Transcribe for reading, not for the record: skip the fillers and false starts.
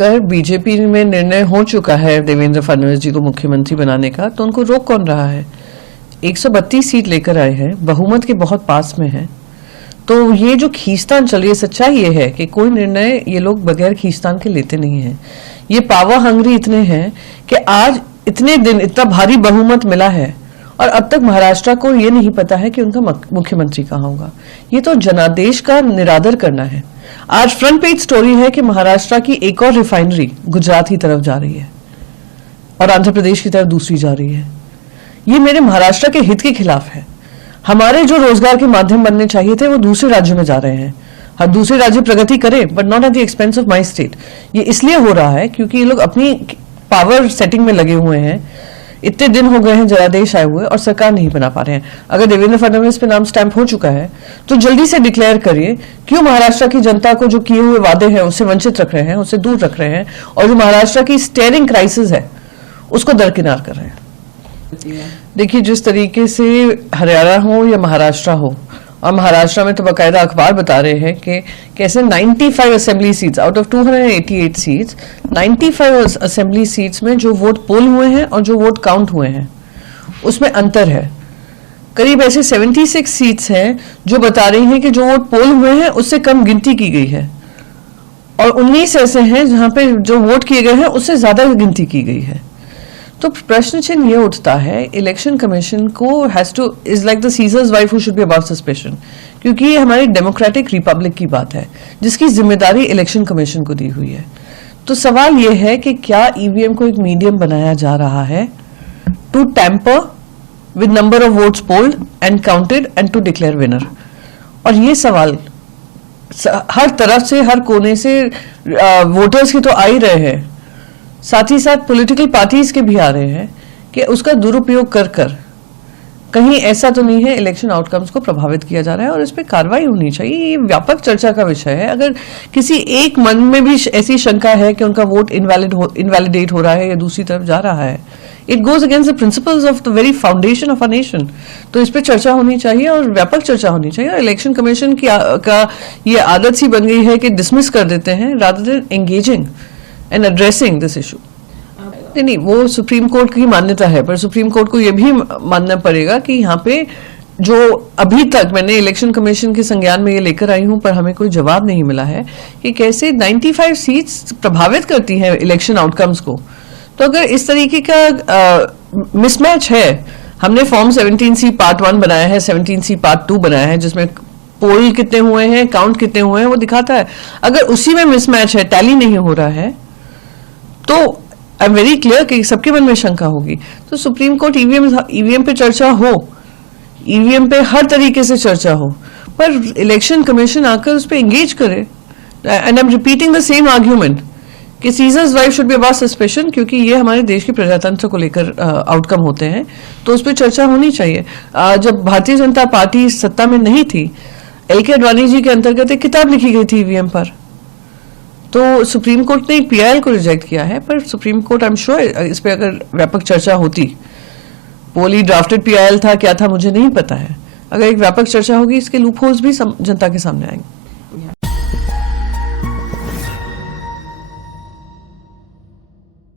अगर बीजेपी में निर्णय हो चुका है देवेंद्र फडणवीस जी को मुख्यमंत्री बनाने का, तो उनको रोक कौन रहा है? 132 सीट लेकर आए हैं, बहुमत के बहुत पास में है। तो ये जो खींचतान चल रही है, सच्चाई ये है कि कोई निर्णय ये लोग बगैर खींचतान के लेते नहीं हैं। ये पावर हंग्री इतने हैं कि आज इतने दिन इतना भारी बहुमत मिला है और अब तक महाराष्ट्र को ये नहीं पता है कि उनका मुख्यमंत्री कहाँ होगा। ये तो जनादेश का निरादर करना है। आज फ्रंट पेज स्टोरी है कि महाराष्ट्र की एक और रिफाइनरी गुजरात की तरफ जा रही है और आंध्र प्रदेश की तरफ दूसरी जा रही है। ये मेरे महाराष्ट्र के हित के खिलाफ है। हमारे जो रोजगार के माध्यम बनने चाहिए थे वो दूसरे राज्यों में जा रहे हैं। हर दूसरे राज्य प्रगति करें but not at the expense of my state. ये इसलिए हो रहा है क्योंकि ये लोग अपनी पावर सेटिंग में लगे हुए हैं। इतने दिन हो गए हैं जनादेश आए हुए और सरकार नहीं बना पा रहे हैं। अगर देवेंद्र फडणवीस पे नाम स्टैंप हो चुका है तो जल्दी से डिक्लेयर करिए क्यों महाराष्ट्र की जनता को जो किए हुए वादे हैं उससे वंचित रख रहे हैं, उससे दूर रख रहे हैं और जो महाराष्ट्र की स्टेयरिंग क्राइसिस है उसको दरकिनार कर रहे हैं। देखिए, जिस तरीके से हरियाणा हो या महाराष्ट्र हो, और महाराष्ट्र में तो बाकायदा अखबार बता रहे हैं कि कैसे 95 assembly seats out of 288 seats 95 assembly seats में जो वोट पोल हुए हैं और जो वोट काउंट हुए हैं उसमें अंतर है। करीब ऐसे 76 सीट्स हैं जो बता रही हैं कि जो वोट पोल हुए हैं उससे कम गिनती की गई है और 19 ऐसे हैं जहां पे जो वोट किए गए हैं उससे ज्यादा गिनती की गई है। तो प्रश्न चिन्ह ये उठता है, इलेक्शन कमीशन को has two is like the seizures wife who should be above suspicion, क्योंकि ये हमारी डेमोक्रेटिक रिपब्लिक की बात है जिसकी जिम्मेदारी इलेक्शन कमीशन को दी हुई है। तो सवाल ये है कि क्या ईवीएम को एक मीडियम बनाया जा रहा है to tamper with number of votes polled and counted and to declare winner. और ये सवाल हर तरफ से, हर कोने से वोटर्स के तो आ ही रहे हैं, साथ ही साथ पॉलिटिकल पार्टीज के भी आ रहे हैं कि उसका दुरुपयोग कर कर कहीं ऐसा तो नहीं है इलेक्शन आउटकम्स को प्रभावित किया जा रहा है और इस पे कार्रवाई होनी चाहिए। ये व्यापक चर्चा का विषय है। अगर किसी एक मन में भी ऐसी शंका है कि उनका वोट इनवैलिडेट हो रहा है या दूसरी तरफ जा रहा है, it goes against the principles of the very foundation of a nation. तो इस पे चर्चा होनी चाहिए और व्यापक चर्चा होनी चाहिए। और इलेक्शन कमीशन का ये आदत सी बन गई है कि डिसमिस कर देते हैं rather than engaging and addressing this issue. नहीं, वो सुप्रीम कोर्ट की मान्यता है, पर सुप्रीम कोर्ट को यह भी मानना पड़ेगा कि यहाँ पे जो अभी तक मैंने इलेक्शन कमीशन के संज्ञान में ये लेकर आई हूं पर हमें कोई जवाब नहीं मिला है कि कैसे 95 सीट्स प्रभावित करती हैं इलेक्शन आउटकम्स को। तो अगर इस तरीके का मिसमैच है, हमने फॉर्म 17C पार्ट 1 बनाया है, 17C पार्ट 2 बनाया है जिसमें पोल कितने हुए हैं, काउंट कितने हुए हैं वो दिखाता है। अगर उसी में मिसमैच है, टैली नहीं हो रहा है, तो आई एम वेरी क्लियर कि सबके मन में शंका होगी। तो सुप्रीम कोर्ट ईवीएम पे चर्चा हो, ईवीएम पे हर तरीके से चर्चा हो, पर इलेक्शन कमीशन आकर उस पर एंगेज करे। And I am repeating the same argument कि Caesar's wife should be above suspicion, क्योंकि ये हमारे देश के प्रजातंत्र को लेकर आउटकम होते हैं, तो उस पर चर्चा होनी चाहिए। जब भारतीय जनता पार्टी सत्ता में नहीं थी, LK अडवाणी जी के अंतर्गत एक किताब लिखी गई थी ईवीएम पर, तो सुप्रीम कोर्ट ने PIL को रिजेक्ट किया है। पर supreme court I am sure इस पे अगर व्यापक चर्चा होती, पोली ड्राफ्टेड PIL था क्या था मुझे नहीं पता है, अगर एक व्यापक चर्चा होगी इसके लूपहोल्स भी जनता के सामने आएंगे।